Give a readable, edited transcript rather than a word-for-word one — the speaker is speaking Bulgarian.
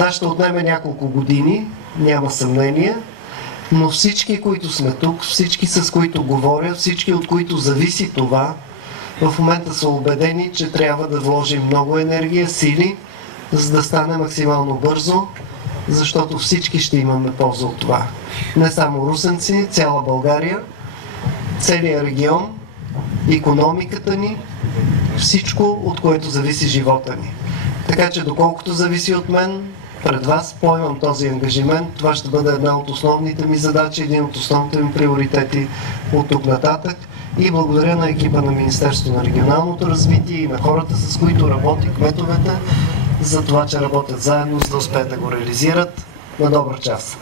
Да, ще отнеме няколко години, няма съмнение, но всички, които сме тук, всички с които говоря, всички от които зависи това, в момента са убедени, че трябва да вложим много енергия, сили, за да стане максимално бързо, защото всички ще имаме полза от това. Не само русенци, цяла България, целият регион, икономиката ни, всичко, от което зависи живота ни. Така че, доколкото зависи от мен, пред вас поемам този ангажимент. Това ще бъде една от основните ми задачи, един от основните ми приоритети от тук нататък. И благодаря на екипа на Министерството на регионалното развитие и на хората, с които работи, кметовете, за това, че работят заедно, за да успеят да го реализират. На добър час!